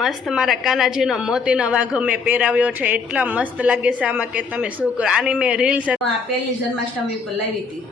મસ્ત મારા કાનાજીનો મોતીનો વાઘો મેં પહેરાવ્યો છે, એટલા મસ્ત લાગે છે આમાં કે તમે શું કરો. આની મેં રીલ્સ પહેલી જન્માષ્ટમી ઉપર લાવી હતી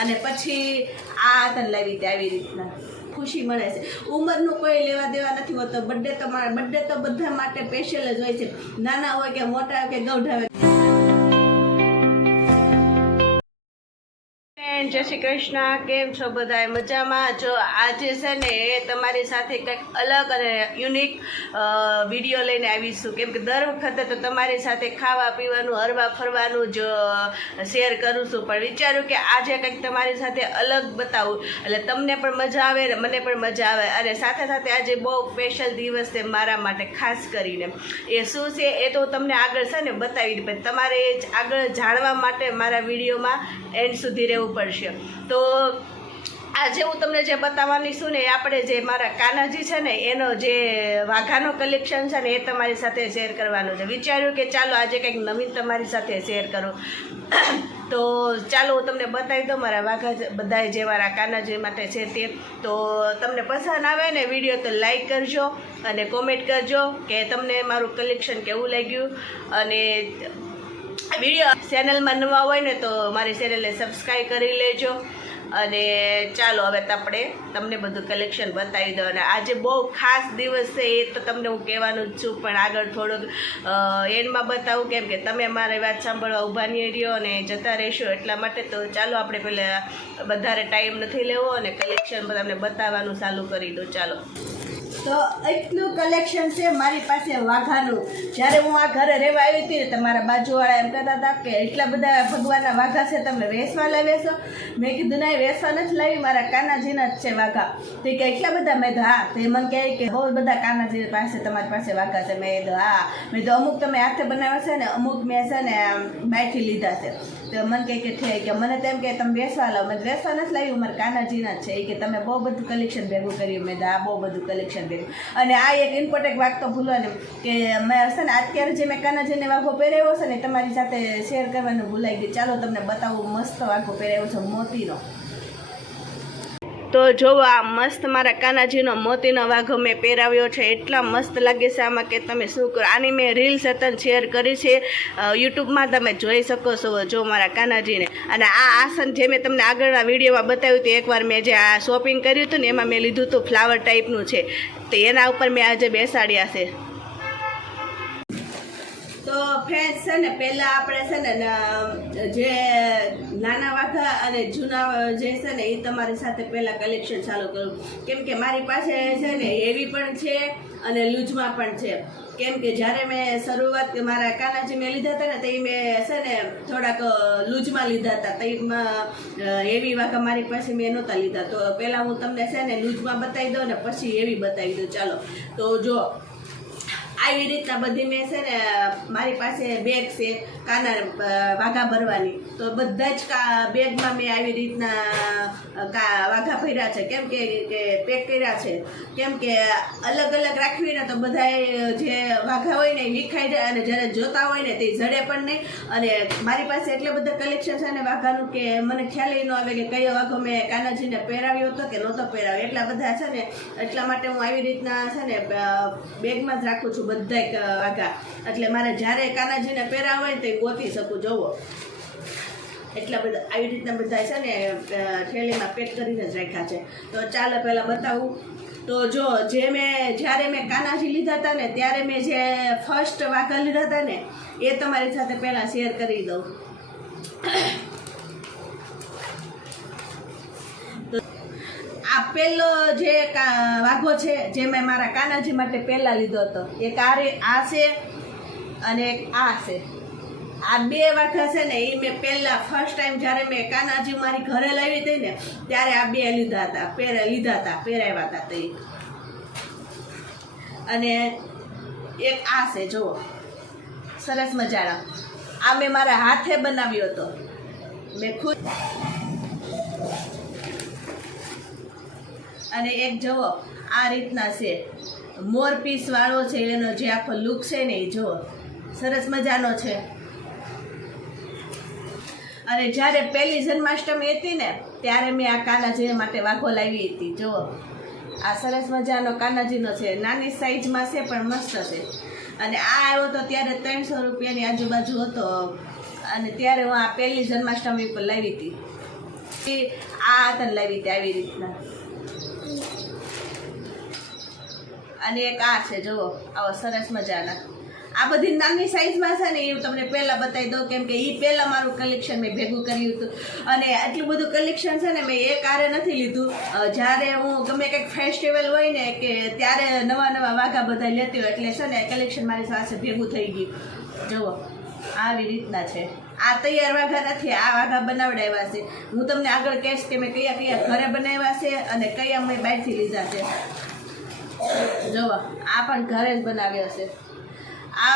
અને પછી આ તને લાવી હતી. આવી રીતના ખુશી મળે છે. ઉંમરનું કોઈ લેવા દેવા નથી હોતો. બર્થડે તો બધા માટે સ્પેશિયલ જ હોય છે, નાના હોય કે મોટા હોય કે ગૌઢા હોય. જય શ્રી કૃષ્ણ, કેમ છો બધા? મજામાં? જો આજે છે ને એ તમારી સાથે કંઈક અલગ અને યુનિક વિડીયો લઈને આવીશું, કેમ કે દર વખતે તો તમારી સાથે ખાવા પીવાનું હરવા ફરવાનું જ શેર કરું છું, પણ વિચાર્યું કે આજે કંઈક તમારી સાથે અલગ બતાવું એટલે તમને પણ મજા આવે ને મને પણ મજા આવે. અને સાથે સાથે આજે બહુ સ્પેશિયલ દિવસ છે મારા માટે, ખાસ કરીને એ શું છે એ તો તમને આગળ છે ને બતાવી દઉં. તમારે આગળ જાણવા માટે મારા વિડીયોમાં એન્ડ સુધી રહેવું પડશે. તો આજે હું તમને જે બતાવવાની છું ને એ આપણે જે મારા કાનાજી છે ને એનો જે વાઘાનો કલેક્શન છે ને એ તમારી સાથે શેર કરવાનું છે. વિચાર્યું કે ચાલો આજે કંઈક નવીન તમારી સાથે શેર કરું. તો ચાલો હું તમને બતાવી દઉં મારા વાઘા બધા જે મારા કાનાજી માટે છે તે. તો તમને પસંદ આવે ને વિડીયો તો લાઈક કરજો અને કોમેન્ટ કરજો કે તમને મારું કલેક્શન કેવું લાગ્યું. અને વિડીયો ચેનલમાં નવા હોય ને તો મારી ચેનલને સબસ્ક્રાઈબ કરી લેજો. અને ચાલો હવે આપણે તમને બધું કલેક્શન બતાવી દઉં. અને આજે બહુ ખાસ દિવસ છે એ તો તમને હું કહેવાનું જ છું, પણ આગળ થોડુંક એન્ડમાં બતાવું, કેમ કે તમે મારી વાત સાંભળવા ઊભા નહીં રહ્યો અને જતા રહેશો એટલા માટે. તો ચાલો આપણે પહેલાં વધારે ટાઈમ નથી લેવો અને કલેક્શન તમને બતાવવાનું ચાલુ કરી દો. ચાલો, તો એટલું કલેક્શન છે મારી પાસે વાઘાનું. જ્યારે હું આ ઘરે રહેવા આવી હતી ને તો મારા બાજુવાળા એમ કહેતા હતા કે એટલા બધા ભગવાનના વાઘા છે, તમે વેસવા લાવ્યા છો? મેં કીધું ના, વેસવા નથી લાવી, મારા કાનાજીના જ છે વાઘા. તો કે એટલા બધા? મેં તો હા. તો એ મને કહે કે બહુ બધા કાનાજી પાસે તમારી પાસે વાઘા છે. મેં તો હા. મેં તો અમુક તમે હાથે બનાવ્યા છે ને અમુક મેં છે ને બાયથી લીધા છે. તો મને કહે કે ઠીક, કે મને તેમ કે તમે વેસવા લાવો. મેં વેસવા નથી લાવ્યું, મારા કાનાજીના જ છે. એ કે તમે બહુ બધું કલેક્શન ભેગું કર્યું. મેં તો આ બહુ બધું કલેક્શન. અને આ એક ઇમ્પોર્ટન્ટ વાત તો ભૂલવાની કે મેં છે ને અત્યારે જે મેં કાનાજીને વાઘો પહેરાવ્યો છે ને તમારી સાથે શેર કરવાનું ભૂલાઈ ગયું. ચાલો તમને બતાવું. મસ્ત વાઘો પહેરાવ્યો છે મોતીનો. તો જોવો આ મસ્ત મારા કાનાજીનો મોતીનો વાઘો મેં પહેરાવ્યો છે, એટલા મસ્ત લાગે છે આમાં કે તમે શું કરો. આની મેં રીલ્સ હતા શેર કરી છે યુટ્યુબમાં, તમે જોઈ શકો છો. જો મારા કાનાજીને. અને આ આસન જે મેં તમને આગળના વિડીયોમાં બતાવ્યું હતું, એકવાર મેં જે આ શોપિંગ કર્યું હતું ને એમાં મેં લીધું હતું ફ્લાવર ટાઈપનું છે, તો એના ઉપર મેં આજે બેસાડ્યા છે. તો ફ્રેન્ડ્સ છે ને પહેલાં આપણે છે ને જે નાના વાઘા અને જૂના જે છે ને એ તમારી સાથે પહેલાં કલેક્શન ચાલુ કરું, કેમ કે મારી પાસે છે ને હેવી પણ છે અને લૂઝમાં પણ છે. કેમ કે જ્યારે મેં શરૂઆત મારા કાનાજી મેં લીધા હતા ને તો એ મેં છે ને થોડાક લૂઝમાં લીધા હતા, તો એમાં હેવી વાઘા મારી પાસે મેં નહોતા લીધા. તો પહેલાં હું તમને છે ને લૂઝમાં બતાવી દઉં ને પછી હેવી બતાવી દઉં. ચાલો, તો જો આવી રીતના બધી મેં છે ને મારી પાસે બેગ છે કાના વાઘા ભરવાની, તો બધા જ બેગમાં મેં આવી રીતના વાઘા ભર્યા છે. કેમ કે પેક કર્યા છે, કેમ કે અલગ અલગ રાખવી ને તો બધા જે વાઘા હોય ને એ વિખાઈ જાય અને જ્યારે જોતા હોય ને તે જડે પણ નહીં. અને મારી પાસે એટલે બધા કલેક્શન છે ને વાઘાનું કે મને ખ્યાલ ન આવે કે કયો વાઘો મેં કાનાજીને પહેરાવ્યો હતો કે નહોતો પહેરાવ્યો. એટલા બધા છે ને એટલા માટે હું આવી રીતના છે ને બેગમાં જ રાખું છું બધા વાઘા, એટલે મારે જ્યારે કાનાજીને પહેરાવ હોય તો એ ગોતી શકું. જોવો એટલા બધા આવી રીતના બધા છે ને થેલીમાં પેક કરીને જ રાખ્યા છે. તો ચાલો પહેલાં બતાવું. તો જો જ્યારે મેં કાનાજી લીધા હતા ને ત્યારે મેં જે ફર્સ્ટ વાઘા લીધા હતા ને એ તમારી સાથે પહેલાં શેર કરી દઉં. આ પહેલો જે વાઘો છે જે મેં મારા કાનાજી માટે પહેલાં લીધો હતો, એક આ છે અને એક આ છે. આ બે વાઘા છે ને એ મેં પહેલાં ફર્સ્ટ ટાઈમ જ્યારે મેં કાનાજી મારી ઘરે લાવી હતી ને ત્યારે આ બે લીધા હતા પહેરાવ્યા હતા. તો અને એક આ છે, જુઓ સરસ મજાનો. આ મેં મારા હાથે બનાવ્યો હતો, મેં ખુદ. અને એક જુઓ આ રીતના છે, મોર પીસ વાળો છે, એનો જે આખો લુક છે ને એ જુઓ સરસ મજાનો છે. અને જ્યારે પહેલી જન્માષ્ટમી હતી ને ત્યારે મેં આ કાનાજી માટે વાઘો લાવી હતી. જુઓ આ સરસ મજાનો કાનાજીનો છે, નાની સાઈઝમાં છે પણ મસ્ત છે. અને આ આવ્યો તો ત્યારે 300 રૂપિયાની આજુબાજુ હતો, અને ત્યારે હું આ પહેલી જન્માષ્ટમી પર લાવી હતી. આ તને લાવી હતી આવી રીતના. અને એક આ છે, જુઓ આવો સરસ મજાના. આ બધી નાની સાઈઝમાં છે ને, એ તમને પહેલાં બતાવી દઉં, કેમ કે એ પહેલાં મારું કલેક્શન મેં ભેગું કર્યું હતું. અને આટલું બધું કલેક્શન છે ને મેં એક આરે નથી લીધું. જ્યારે હું ગમે કંઈક ફેસ્ટિવલ હોય ને કે ત્યારે નવા નવા વાઘા બધા લેતી હોય, એટલે છે ને કલેક્શન મારી પાસે ભેગું થઈ ગયું. જુઓ આવી રીતના છે. આ તૈયાર વાઘા નથી, આ વાઘા બનાવડાવ્યા છે. હું તમને આગળ કહીશ કે મેં કયા કયા ઘરે બનાવ્યા છે અને કયા મેં બહારથી લીધા છે. જુઓ આ પણ ઘરે જ બનાવ્યો છે. આ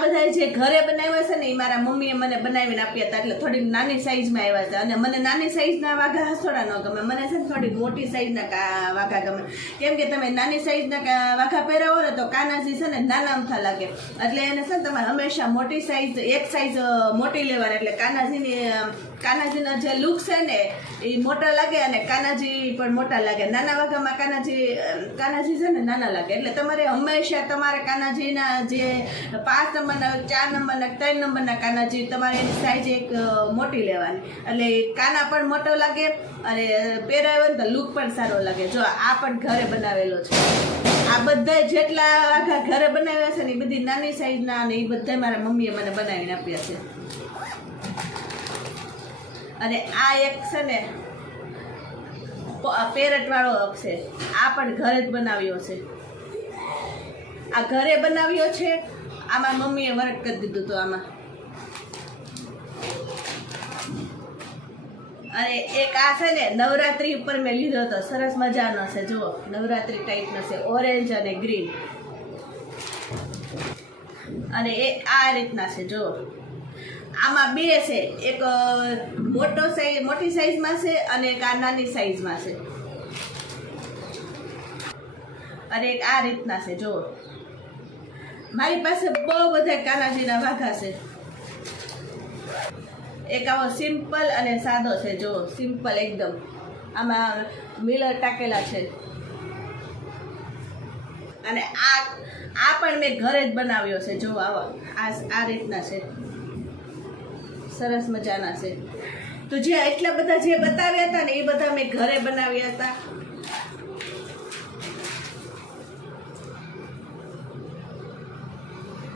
બધા જે ઘરે બનાવ્યા છે ને એ મારા મમ્મીએ મને બનાવીને આપ્યા હતા, એટલે થોડી નાની સાઈઝમાં આવ્યા હતા. અને મને નાની સાઈઝના વાઘા હસોડા ન ગમે, મને છે ને થોડી મોટી સાઈઝના વાઘા ગમે. કેમ કે તમે નાની સાઈઝના વાઘા પહેરાવો ને તો કાનાજી છે ને નાના અમથા લાગે, એટલે એને છે ને તમારે હંમેશા મોટી સાઈઝ, એક સાઈઝ મોટી લેવાની, એટલે કાનાજીના જે લુક છે ને એ મોટા લાગે અને કાનાજી પણ મોટા લાગે. નાના વાઘામાં કાનાજી છે ને નાના લાગે, એટલે તમારે હંમેશા તમારે કાનાજીના જે 5 નંબરના, 4 નંબરના, 3 નંબરના કાનાજી તમારે એની સાઈઝ એક મોટી લેવાની, એટલે કાના પણ મોટો લાગે અને પહેરાવ્યો ને તો લુક પણ સારો લાગે. જો આ પણ ઘરે બનાવેલો છે. આ બધા જેટલા વાઘા ઘરે બનાવ્યા છે ને એ બધી નાની સાઈઝના, અને એ બધા મારા મમ્મીએ મને બનાવીને આપ્યા છે. અને આ એક છે ને પેરટ વાળો છે, આ પણ ઘરે જ બનાવ્યો છે. આ ઘરે બનાવ્યો છે. આમાં મમ્મીએ વર્ક કરી દીધું હતું આમાં. અને એક આ છે ને નવરાત્રી ઉપર મેં લીધો હતો, સરસ મજાનો છે. જુઓ નવરાત્રી ટાઈપનો છે, ઓરેન્જ અને ગ્રીન. અને એક આ રીતના છે. જુઓ આમાં બે છે, એક મોટી સાઈઝમાં છે અને એક આ નાની સાઈઝમાં છે. અને એક આ રીતના છે. જુઓ મારી પાસે બહુ બધા કાનાજીના વાઘા છે. એક આવો સિમ્પલ અને સાદો છે. જુઓ સિમ્પલ એકદમ, આમાં મિલર ટાકેલા છે. અને આ પણ મેં ઘરે જ બનાવ્યો છે. જુઓ આ રીતના છે, સરસ મજાના છે. તો જે એટલા બધા જે બતાવ્યા હતા ને એ બધા મેં ઘરે બનાવ્યા હતા.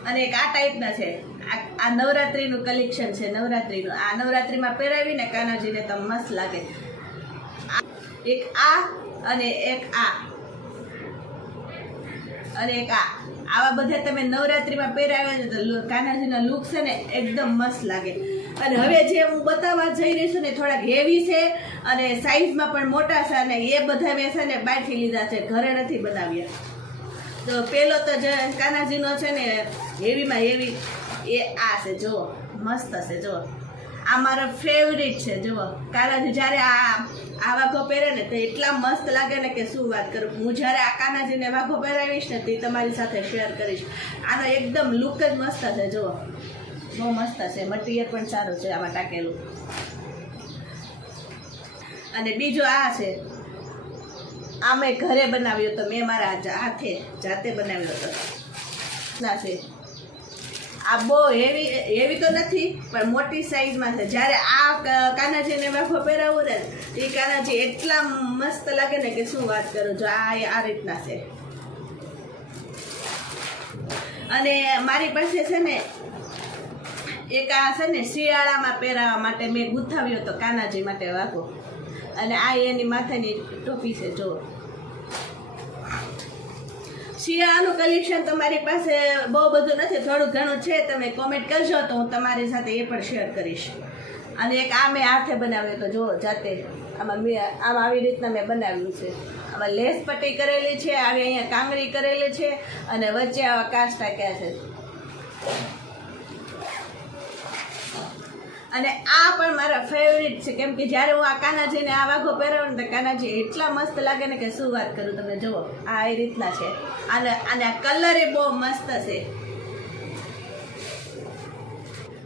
અને એક આ ટાઈપના છે. આ નવરાત્રીનું કલેક્શન છે. નવરાત્રીનું આ નવરાત્રીમાં પહેરાવીને કાનાજીને તો મસ્ત લાગે. એક આ અને એક આ અને એક આવા બધા તમે નવરાત્રીમાં પહેરાવ્યા છે તો કાનાજીના લુક છે ને એકદમ મસ્ત લાગે. અને હવે જે હું બતાવવા જઈ રહી છું ને થોડાક હેવી છે અને સાઈઝમાં પણ મોટા છે, અને એ બધા મેં છે ને બહારથી લીધા છે, ઘરે નથી બનાવ્યા. તો પેલો તો જે કાનાજીનો છે ને હેવીમાં હેવી એ આ છે. જુઓ મસ્ત છે. જુઓ આ મારો ફેવરિટ છે. જુઓ કાનાજી જ્યારે આ વાઘો પહેરે ને તો એટલા મસ્ત લાગે ને કે શું વાત કરું. હું જ્યારે આ કાનાજીને વાઘો પહેરાવીશ ને તે તમારી સાથે શેર કરીશ. આનો એકદમ લુક જ મસ્ત છે. જુઓ બહુ મસ્ત છે. મટીરિયલ પણ સારું છે આમાં ટાકેલું. અને બીજો આ છે, આ મેં ઘરે બનાવ્યો હતો, મેં મારા હાથે જાતે બનાવ્યો હતો. ના છે આ બહુ હેવી તો નથી પણ મોટી સાઈઝમાં છે. જ્યારે આ કાનાજીને વાઘો પહેરાવું ને એ કાનાજી એટલા મસ્ત લાગે ને કે શું વાત કરું. જો આ રીતના છે. અને મારી પાસે છે ને એક આ છે ને શિયાળામાં પહેરાવા માટે મેં ગુથાવ્યો હતો કાનાજી માટે વાઘો. અને આ એની માથાની ટોપી છે. જો શિયાળાનું કલેક્શન તમારી પાસે બહુ બધું નથી, થોડું ઘણું છે. તમે કોમેન્ટ કરજો તો હું તમારી સાથે એ પણ શેર કરીશ. અને એક આ મેં હાથે બનાવ્યો હતો. જો જાતે આમાં આવી રીતના મેં બનાવ્યું છે. આમાં લેસ પટ્ટી કરેલી છે, આવી અહીંયા કાંગરી કરેલી છે અને વચ્ચે આવા કાચ ટાંક્યા છે. અને આ પણ મારા ફેવરિટ છે, કેમ કે જ્યારે હું આ કાનાજીને આ વાઘો પહેરાવું ને તો કાનાજી એટલા મસ્ત લાગે ને કે શું વાત કરું. તમે જુઓ આ એ રીતના છે. અને આ કલર એ બહુ મસ્ત છે.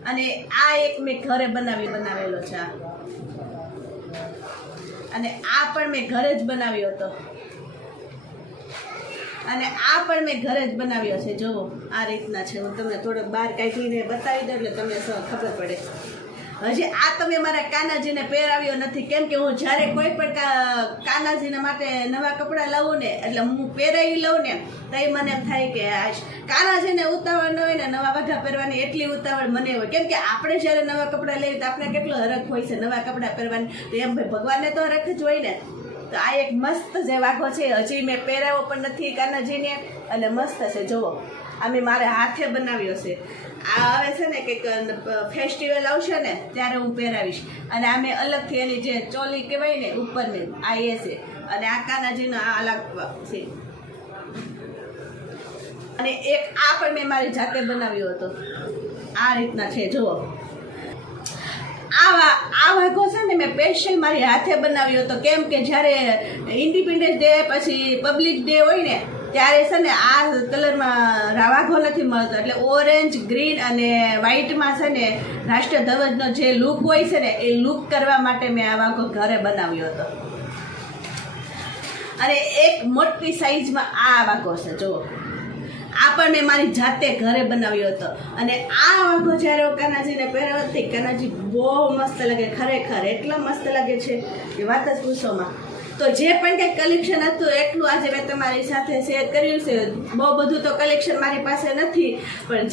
અને આ એક મેં ઘરે બનાવેલો છે. અને આ પણ મેં ઘરે જ બનાવ્યો હતો. અને આ પણ મેં ઘરે જ બનાવ્યો છે. જુઓ આ રીતના છે. હું તમને થોડોક બહાર કાઢીને બતાવી દઉં એટલે તમને ખબર પડે. હજી આ તમે મારા કાનાજીને પહેરાવ્યો નથી, કેમ કે હું જ્યારે કોઈ પણ કાનાજીને માટે નવા કપડાં લઉં ને એટલે હું પહેરાવી લઉં ને તો એ મને એમ થાય કે આ કાનાજીને ઉતાવળ ન હોય ને નવા વાઘા પહેરવાની એટલી ઉતાવળ મને હોય. કેમ કે આપણે જ્યારે નવા કપડાં લઈએ તો આપણે કેટલો હરખ હોય છે નવા કપડાં પહેરવાની. તો એમ ભાઈ ભગવાનને તો હરખ જ હોય ને. તો આ એક મસ્ત જે વાઘો છે, હજી મેં પહેરાવ્યો પણ નથી કાનાજીને, અને મસ્ત છે. જુઓ આ મેં મારે હાથે બનાવ્યો છે. આ હવે છે ને કંઈક ફેસ્ટિવલ આવશે ને ત્યારે હું પહેરાવીશ. અને આ મેં અલગથી એની જે ચોલી કહેવાય ને ઉપરની આ એ છે, અને આ કાનાજીનો આ અલગ છે. અને એક આ પણ મેં મારી જાતે બનાવ્યો હતો. આ રીતના છે. જુઓ આ વાઘો છે ને મેં સ્પેશિયલ મારી હાથે બનાવ્યો હતો. કેમ કે જ્યારે ઇન્ડિપેન્ડન્સ ડે પછી પબ્લિક ડે હોય ને ત્યારે છે ને આ કલરમાં વાઘો નથી મળતો, એટલે ઓરેન્જ, ગ્રીન અને વ્હાઈટમાં છે ને રાષ્ટ્રધ્વજનો જે લુક હોય છે ને એ લુક કરવા માટે મેં આ વાઘો ઘરે બનાવ્યો હતો. અને એક મોટી સાઈઝમાં આ વાઘો છે. જુઓ આ પણ મેં મારી જાતે ઘરે બનાવ્યો હતો. અને આ વાઘો જ્યારે કાનાજીને પહેરાવતી, કાનાજી બહુ મસ્ત લાગે, ખરેખર એટલો મસ્ત લાગે છે કે વાત જ પૂછોમાં. તો જે પણ કંઈક કલેક્શન હતું એટલું આજે મેં તમારી સાથે શેર કર્યું છે. બહુ બધું તો કલેક્શન મારી પાસે નથી, પણ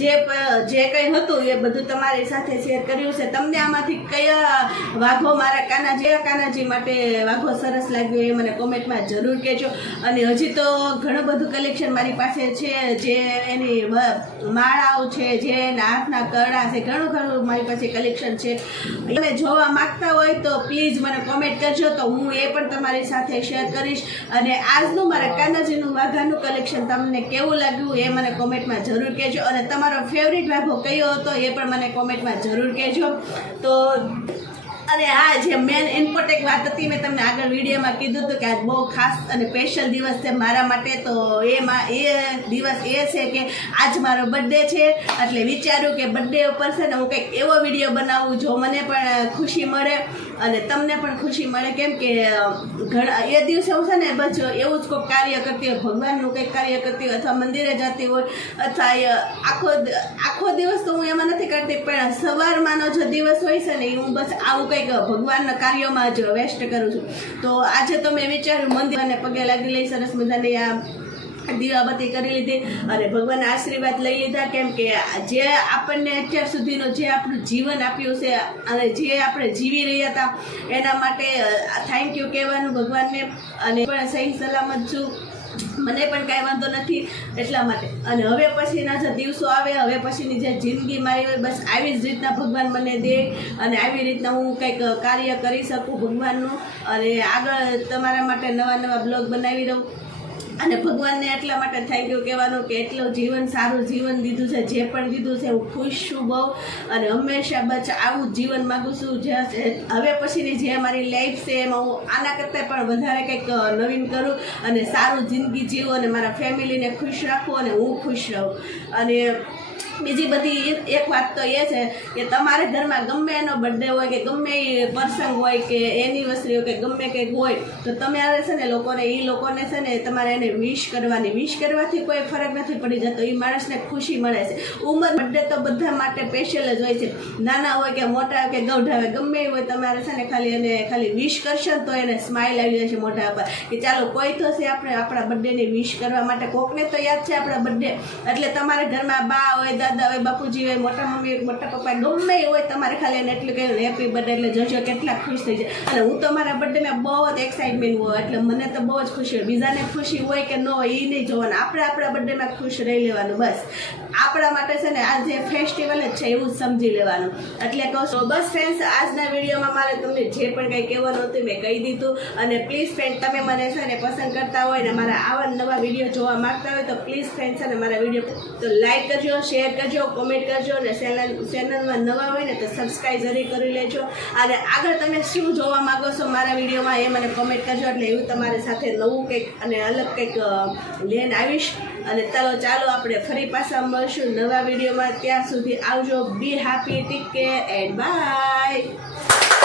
જે કંઈ હતું એ બધું તમારી સાથે શેર કર્યું છે. તમને આમાંથી કયા વાઘો મારા કાનાજી માટે વાઘો સરસ લાગ્યો એ મને કોમેન્ટમાં જરૂર કહેજો. અને હજી તો ઘણું બધું કલેક્શન મારી પાસે છે, જે એની માળાઓ છે, જે એના હાથના કડા છે, ઘણું મારી પાસે કલેક્શન છે. તમે જોવા માંગતા હોય તો પ્લીઝ મને કોમેન્ટ કરજો, તો હું એ પણ તમારી સાથે શેર કરીશ. અને આજનું મારા કાનાજીનું વાઘાનું કલેક્શન તમને કેવું લાગ્યું એ મને કોમેન્ટમાં જરૂર કહેજો. અને તમારો ફેવરિટ વાઘો કયો હતો એ પણ મને કોમેન્ટમાં જરૂર કહેજો. તો અને હા, જે મેન ઇમ્પોર્ટન્ટ વાત હતી મેં તમને આગળ વિડીયોમાં કીધું હતું કે આજ બહુ ખાસ અને સ્પેશિયલ દિવસ છે મારા માટે. તો એ દિવસ એ છે કે આજ મારો બર્થડે છે, એટલે વિચાર્યું કે બર્થડે ઉપર છે ને હું કંઈક એવો વિડીયો બનાવું જો મને પણ ખુશી મળે અને તમને પણ ખુશી મળે. કેમ કે એ દિવસે હું છે ને બસ એવું જ કોઈ કાર્ય કરતી હોય, ભગવાનનું કંઈક કાર્ય કરતી હોય, અથવા મંદિરે જતી હોય, અથવા આખો દિવસ તો હું એમાં નથી કરતી, પણ સવારમાંનો જે દિવસ હોય છે ને એ હું બસ આવું કંઈક ભગવાનના કાર્યોમાં જ વેસ્ટ કરું છું. તો આજે તો મેં વિચાર્યું મંદિરને પગે લાગી લઈ, સરસ મજાની આ દીવાબત્તી કરી લીધી અને ભગવાનના આશીર્વાદ લઈ લીધા. કેમ કે જે આપણને અત્યાર સુધીનું જે આપણું જીવન આપ્યું છે અને જે આપણે જીવી રહ્યા હતા એના માટે થેન્ક યુ કહેવાનું ભગવાનને. અને પણ સહી સલામત છું, મને પણ કાંઈ વાંધો નથી એટલા માટે. અને હવે પછીના જે દિવસો આવે, હવે પછીની જે જિંદગી મારી હોય, બસ આવી જ રીતના ભગવાન મને દે અને આવી રીતના હું કંઈક કાર્ય કરી શકું ભગવાનનું. અને આગળ તમારા માટે નવા બ્લોગ બનાવી દઉં. અને ભગવાનને એટલા માટે થેન્ક યુ કહેવાનું કે એટલું જીવન, સારું જીવન દીધું છે. જે પણ દીધું છે હું ખુશ છું બહુ, અને હંમેશા બસ આવું જીવન માગું છું. જે હવે પછીની જે મારી લાઈફ છે એમાં હું આના કરતાં પણ વધારે કંઈક નવીન કરું અને સારું જિંદગી જીવું અને મારા ફેમિલીને ખુશ રાખું અને હું ખુશ રહું. અને બીજી બધી એક વાત તો એ છે કે તમારે ઘરમાં ગમે એનો બર્થડે હોય કે ગમે એ પ્રસંગ હોય કે એનિવર્સરી હોય કે ગમે કંઈક હોય તો તમારે છે ને લોકોને છે ને તમારે એને વિશ કરવાથી કોઈ ફરક નથી પડી જતો. એ માણસને ખુશી મળે છે. ઉંમર બર્થડે તો બધા માટે સ્પેશિયલ જ હોય છે, નાના હોય કે મોટા કે ગૌઢા ગમે એ હોય. તમારે છે ને ખાલી વિશ કરશો ને તો એને સ્માઇલ આવી જશે મોઢા પર કે ચાલો કોઈ તો છે આપણે આપણા બર્થડેની વિશ કરવા માટે. કોકને તો યાદ છે આપણા બર્થડે, એટલે તમારે ઘરમાં બા હોય, દાદા હોય, બાપુજી હોય, મોટા મમ્મી હોય, મોટા પપ્પા ગમે એ હોય, તમારે ખાલી એને એટલું કહ્યું હેપી બર્થડે એટલે જોજો કેટલા ખુશ થઈ જાય. અને હું તો મારા બર્થડેમાં બહુ જ એક્સાઇટમેન્ટ હોય, એટલે મને તો બહુ જ ખુશી હોય. બીજાને ખુશી હોય કે ન હોય એ નહીં જોવાનું, આપણે આપણા બર્થડેમાં ખુશ રહી લેવાનું. બસ આપણા માટે છે ને આ જે ફેસ્ટિવલ જ છે એવું જ સમજી લેવાનું. એટલે કહું છું બસ ફ્રેન્ડ્સ, આજના વિડીયોમાં મારે તમને જે પણ કંઈ કહેવાનું હતું મેં કહી દીધું. અને પ્લીઝ ફ્રેન્ડ, તમે મને છે ને પસંદ કરતા હોય ને મારા આવા નવા વિડીયો જોવા માંગતા હોય તો પ્લીઝ ફ્રેન્ડ છે ને મારા વિડીયો તો લાઈક કરજો, શેર કરજો, કોમેન્ટ કરજો. અને ચેનલમાં નવા હોય ને તો સબસ્ક્રાઈબ જરૂર કરી લેજો. અને આગળ તમે શું જોવા માંગો છો મારા વિડીયોમાં એ મને કોમેન્ટ કરજો, એટલે એવું તમારી સાથે નવું કંઈક અને અલગ કંઈક લઈને આવીશ. અને ચાલો આપણે ફરી પાછા મળશું નવા વિડીયોમાં. ત્યાં સુધી આવજો. Be happy, take care and by.